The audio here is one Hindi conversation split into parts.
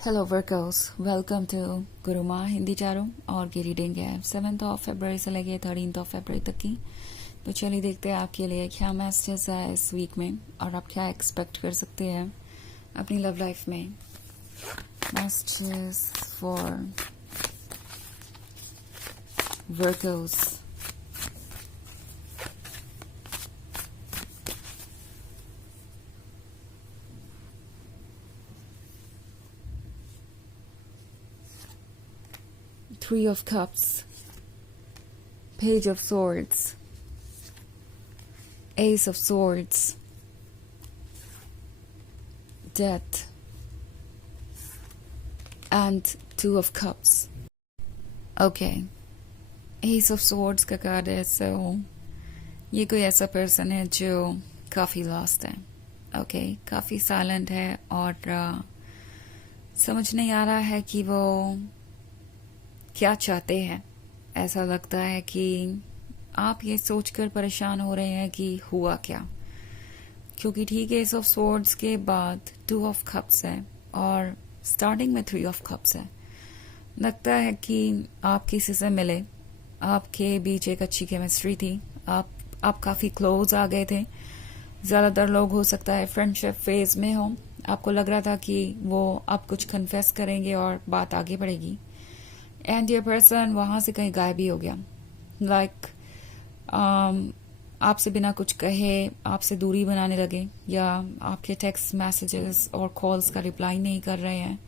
Hello workers, welcome to Guruma Hindi चारों और की रीडिंग है 7 फरवरी से लेके 13 फरवरी तक की। तो चलिए देखते हैं आपके लिए क्या मैसेजेस है इस वीक में और आप क्या एक्सपेक्ट कर सकते हैं अपनी लव लाइफ में। Messages for workers. Three of Cups, Page of Swords, Ace of Swords, Death, and Two of Cups. Okay, Ace of Swords का कार्ड है। सो ये कोई ऐसा पर्सन है जो काफ़ी लॉस्ट है। ओके, काफ़ी साइलेंट है और समझ नहीं आ रहा है कि वो क्या चाहते हैं। ऐसा लगता है कि आप ये सोचकर परेशान हो रहे हैं कि हुआ क्या, क्योंकि ठीक है एस ऑफ स्वॉर्ड्स के बाद 2 ऑफ कप्स है और स्टार्टिंग में 3 ऑफ कप्स है। लगता है कि आप किसी से मिले, आपके बीच एक अच्छी केमिस्ट्री थी, आप काफ़ी क्लोज आ गए थे। ज़्यादातर लोग हो सकता है फ्रेंडशिप फेज में हो, आपको लग रहा था कि वो आप कुछ कन्फेस करेंगे और बात आगे बढ़ेगी। एंड ये पर्सन वहाँ से कहीं गायब ही हो गया। लाइक आपसे बिना कुछ कहे आपसे दूरी बनाने लगे, या आपके टेक्स्ट मैसेजेस और कॉल्स का रिप्लाई नहीं कर रहे हैं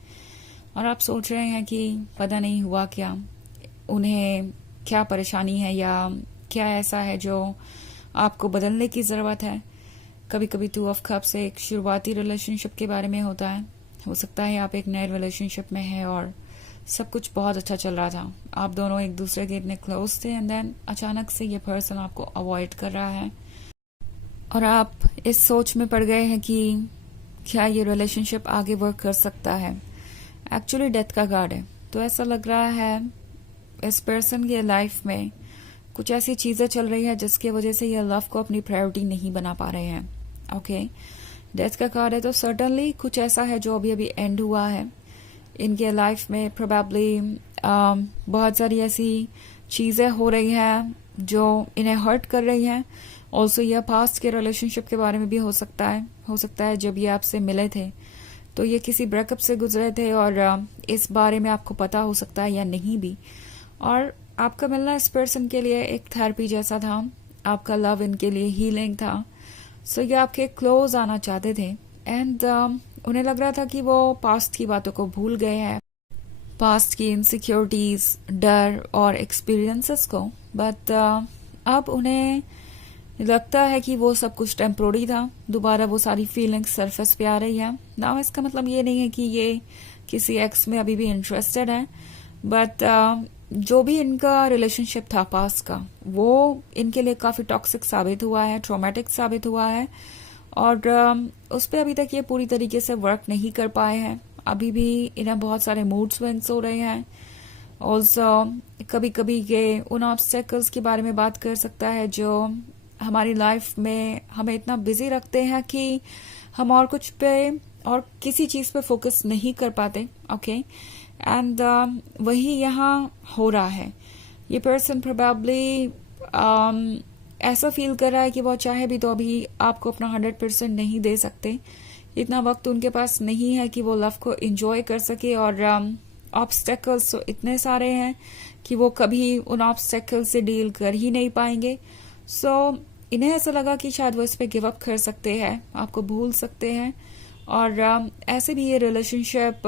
और आप सोच रहे हैं कि पता नहीं हुआ क्या, उन्हें क्या परेशानी है या क्या ऐसा है जो आपको बदलने की ज़रूरत है। कभी कभी 2 ऑफ कप्स एक शुरुआती रिलेशनशिप के बारे में होता है। हो सकता है आप एक नए रिलेशनशिप में हैं और सब कुछ बहुत अच्छा चल रहा था, आप दोनों एक दूसरे के इतने क्लोज थे एंड देन अचानक से ये पर्सन आपको अवॉइड कर रहा है और आप इस सोच में पड़ गए हैं कि क्या ये रिलेशनशिप आगे वर्क कर सकता है। एक्चुअली डेथ का कार्ड है, तो ऐसा लग रहा है इस पर्सन की लाइफ में कुछ ऐसी चीज़ें चल रही है जिसकी वजह से ये लव को अपनी प्रायोरिटी नहीं बना पा रहे हैं। ओके, डेथ का कार्ड है, तो सर्टनली कुछ ऐसा है जो अभी अभी एंड हुआ है इनके लाइफ में। प्रोबेबली बहुत सारी ऐसी चीज़ें हो रही हैं जो इन्हें हर्ट कर रही हैं। ऑल्सो यह पास्ट के रिलेशनशिप के बारे में भी हो सकता है जब ये आपसे मिले थे तो ये किसी ब्रेकअप से गुजरे थे और इस बारे में आपको पता हो सकता है या नहीं भी। और आपका मिलना इस पर्सन के लिए एक थेरेपी जैसा था, आपका लव इनके लिए हीलिंग था। सो ये आपके क्लोज आना चाहते थे एंड उन्हें लग रहा था कि वो पास्ट की बातों को भूल गए हैं, पास्ट की इनसिक्योरिटीज, डर और एक्सपीरियंसेस को। बट अब उन्हें लगता है कि वो सब कुछ टेम्पोररी था, दोबारा वो सारी फीलिंग्स सरफेस पे आ रही है ना। इसका मतलब ये नहीं है कि ये किसी एक्स में अभी भी इंटरेस्टेड है, बट जो भी इनका रिलेशनशिप था पास्ट का, वो इनके लिए काफ़ी टॉक्सिक साबित हुआ है, ट्रॉमेटिक साबित हुआ है और उस पर अभी तक ये पूरी तरीके से वर्क नहीं कर पाए हैं। अभी भी इन्हें बहुत सारे मूड स्विंग्स हो रहे हैं। ऑल्सो कभी कभी ये उन ऑब्स्टेकल्स के बारे में बात कर सकता है जो हमारी लाइफ में हमें इतना बिजी रखते हैं कि हम और कुछ पे और किसी चीज़ पे फोकस नहीं कर पाते। ओके, एंड वही यहाँ हो रहा है। ये पर्सन प्रोबेबली ऐसा फील कर रहा है कि वो चाहे भी तो अभी आपको अपना 100% नहीं दे सकते। इतना वक्त उनके पास नहीं है कि वो लव को एंजॉय कर सके और ऑब्स्टेकल्स तो इतने सारे हैं कि वो कभी उन ऑब्स्टेकल्स से डील कर ही नहीं पाएंगे। सो इन्हें ऐसा लगा कि शायद वो इस पर गिव अप कर सकते हैं, आपको भूल सकते हैं और ऐसे भी ये रिलेशनशिप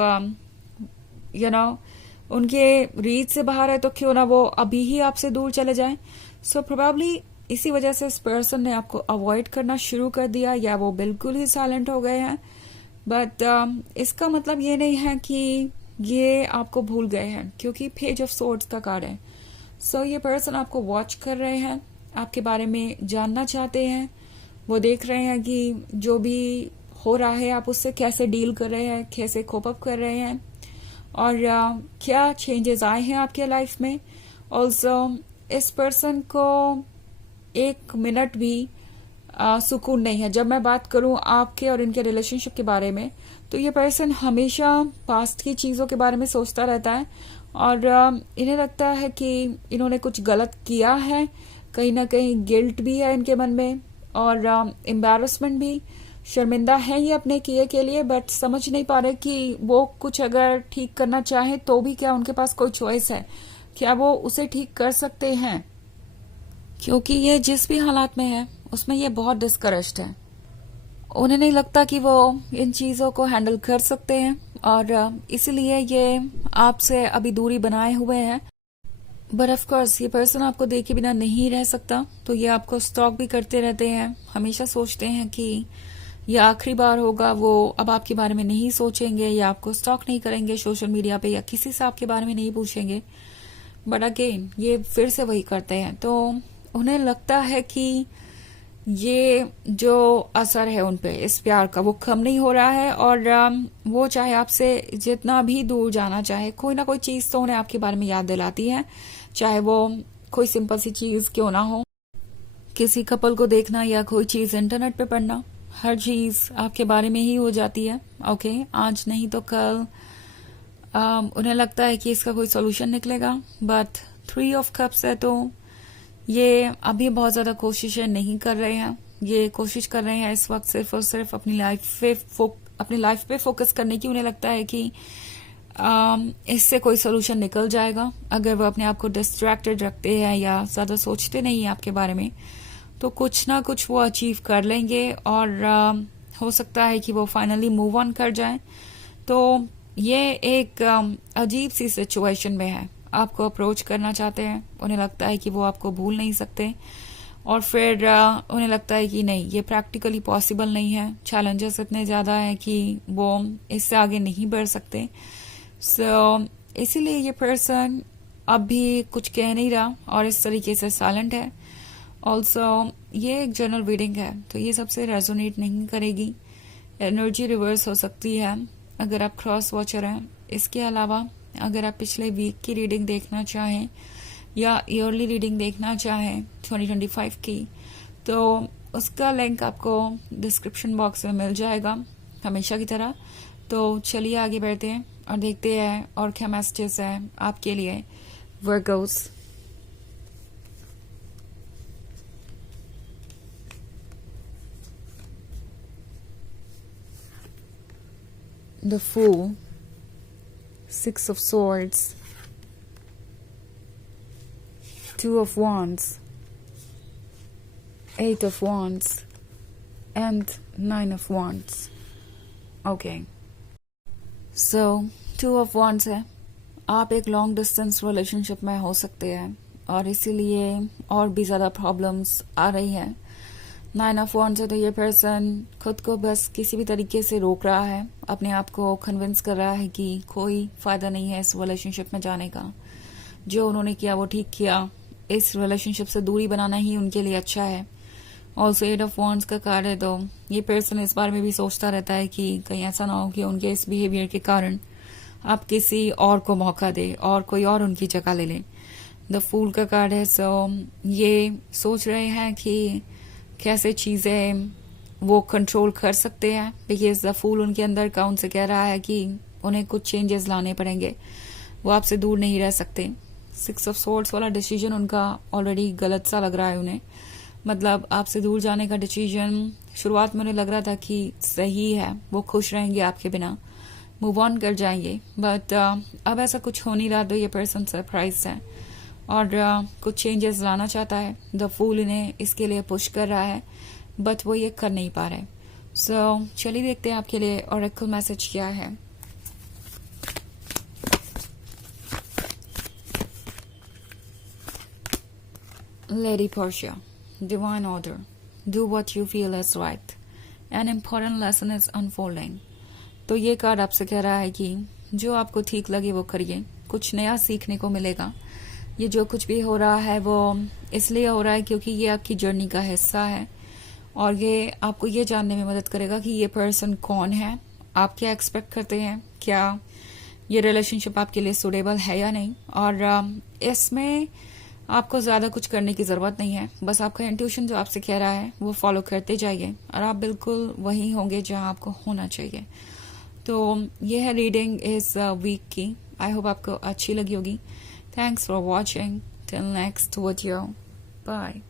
उनके रीच से बाहर है, तो क्यों ना वो अभी ही आपसे दूर चले जाएं। सो प्रोबेबली इसी वजह से इस पर्सन ने आपको अवॉइड करना शुरू कर दिया या वो बिल्कुल ही साइलेंट हो गए हैं। बट इसका मतलब ये नहीं है कि ये आपको भूल गए हैं, क्योंकि पेज ऑफ सोर्ड्स का कार्ड है। सो ये पर्सन आपको वॉच कर रहे हैं, आपके बारे में जानना चाहते हैं। वो देख रहे हैं कि जो भी हो रहा है आप उससे कैसे डील कर रहे हैं, कैसे कोप अप कर रहे हैं और क्या चेंजेस आए हैं आपके लाइफ में। ऑल्सो इस पर्सन को एक मिनट भी सुकून नहीं है। जब मैं बात करूं आपके और इनके रिलेशनशिप के बारे में, तो ये पर्सन हमेशा पास्ट की चीज़ों के बारे में सोचता रहता है और इन्हें लगता है कि इन्होंने कुछ गलत किया है, कहीं ना कहीं गिल्ट भी है इनके मन में और एम्बैरसमेंट भी, शर्मिंदा है ये अपने किए के लिए, बट समझ नहीं पा रहे कि वो कुछ अगर ठीक करना चाहे तो भी क्या उनके पास कोई चॉइस है, क्या वो उसे ठीक कर सकते हैं, क्योंकि ये जिस भी हालात में है उसमें ये बहुत डिस्करेज्ड है। उन्हें नहीं लगता कि वो इन चीज़ों को हैंडल कर सकते हैं और इसीलिए ये आपसे अभी दूरी बनाए हुए हैं। बट ऑफ कोर्स ये पर्सन आपको देखे बिना नहीं रह सकता, तो ये आपको स्टॉक भी करते रहते हैं, हमेशा सोचते हैं कि ये आखिरी बार होगा, वो अब आपके बारे में नहीं सोचेंगे या आपको स्टॉक नहीं करेंगे सोशल मीडिया पे या किसी से आपके बारे में नहीं पूछेंगे। बट अगेन ये फिर से वही करते हैं, तो उन्हें लगता है कि ये जो असर है उनपे इस प्यार का वो कम नहीं हो रहा है और वो चाहे आपसे जितना भी दूर जाना चाहे, कोई ना कोई चीज तो उन्हें आपके बारे में याद दिलाती है, चाहे वो कोई सिंपल सी चीज क्यों ना हो, किसी कपल को देखना या कोई चीज इंटरनेट पे पढ़ना, हर चीज आपके बारे में ही हो जाती है। ओके, आज नहीं तो कल उन्हें लगता है कि इसका कोई सोल्यूशन निकलेगा, बट 3 ऑफ कप्स है तो ये अभी बहुत ज्यादा कोशिशें नहीं कर रहे हैं। ये कोशिश कर रहे हैं इस वक्त सिर्फ और सिर्फ अपनी लाइफ पे फोकस करने की। उन्हें लगता है कि इससे कोई सोल्यूशन निकल जाएगा अगर वो अपने आप को डिस्ट्रैक्टेड रखते हैं या ज्यादा सोचते नहीं है आपके बारे में, तो कुछ ना कुछ वो अचीव कर लेंगे और हो सकता है कि वो फाइनली मूव ऑन कर जाएं। तो ये एक अजीब सी सिचुएशन में है, आपको अप्रोच करना चाहते हैं, उन्हें लगता है कि वो आपको भूल नहीं सकते और फिर उन्हें लगता है कि नहीं, ये प्रैक्टिकली पॉसिबल नहीं है, चैलेंजेस इतने ज्यादा हैं कि वो इससे आगे नहीं बढ़ सकते। सो इसीलिए ये पर्सन अभी कुछ कह नहीं रहा और इस तरीके से साइलेंट है। ऑल्सो ये एक जनरल रीडिंग है तो ये सबसे रेजोनेट नहीं करेगी, एनर्जी रिवर्स हो सकती है अगर आप क्रॉस वॉचर हैं। इसके अलावा अगर आप पिछले वीक की रीडिंग देखना चाहें या ईयरली रीडिंग देखना चाहें 2025 की, तो उसका लिंक आपको डिस्क्रिप्शन बॉक्स में मिल जाएगा हमेशा की तरह। तो चलिए आगे बढ़ते हैं और देखते हैं और क्या मैसेजेस है आपके लिए Virgo's. The Fool, 6 of Swords, 2 of Wands, 8 of Wands, and 9 of Wands. Okay. So, 2 of Wands है, आप एक लॉन्ग डिस्टेंस रिलेशनशिप में हो सकते हैं और इसीलिए और भी ज़्यादा प्रॉब्लम्स आ रही हैं। 9 ऑफ वॉन्ड्स है तो ये पर्सन खुद को बस किसी भी तरीके से रोक रहा है, अपने आप को कन्विंस कर रहा है कि कोई फायदा नहीं है इस रिलेशनशिप में जाने का, जो उन्होंने किया वो ठीक किया, इस रिलेशनशिप से दूरी बनाना ही उनके लिए अच्छा है। ऑल्सो 8 ऑफ वॉन्ड्स का कार्ड है तो ये पर्सन इस बारे में भी सोचता रहता है कि कहीं ऐसा ना हो कि उनके इस बिहेवियर के कारण आप किसी और को मौका दे और कोई और उनकी जगह ले ले। द फूल का कार्ड है, सो ये सोच रहे हैं कि कैसे चीजें वो कंट्रोल कर सकते हैं, बिकॉज द फूल उनके अंदर का उनसे कह रहा है कि उन्हें कुछ चेंजेस लाने पड़ेंगे, वो आपसे दूर नहीं रह सकते। 6 ऑफ सोर्ड्स वाला डिसीजन उनका ऑलरेडी गलत सा लग रहा है उन्हें, मतलब आपसे दूर जाने का डिसीजन शुरुआत में उन्हें लग रहा था कि सही है, वो खुश रहेंगे आपके बिना, मूव ऑन कर जाएंगे, बट अब ऐसा कुछ हो नहीं रहा तो ये पर्सन सरप्राइज है और कुछ चेंजेस लाना चाहता है। द फूल इन्हें इसके लिए पुश कर रहा है बट वो ये कर नहीं पा रहे। सो चलिए देखते हैं आपके लिए ऑरेकल मैसेज क्या है। Lady Portia, divine order, do what you feel is right, an important lesson is unfolding. तो ये कार्ड आपसे कह रहा है कि जो आपको ठीक लगे वो करिए, कुछ नया सीखने को मिलेगा। ये जो कुछ भी हो रहा है वो इसलिए हो रहा है क्योंकि ये आपकी जर्नी का हिस्सा है और ये आपको ये जानने में मदद करेगा कि ये पर्सन कौन है, आप क्या एक्सपेक्ट करते हैं, क्या ये रिलेशनशिप आपके लिए सुटेबल है या नहीं। और इसमें आपको ज्यादा कुछ करने की जरूरत नहीं है, बस आपका इंट्यूशन जो आपसे कह रहा है वो फॉलो करते जाइए और आप बिल्कुल वही होंगे जहां आपको होना चाहिए। तो ये है रीडिंग इस वीक की। आई होप आपको अच्छी लगी होगी। Thanks for watching. Till next video, bye.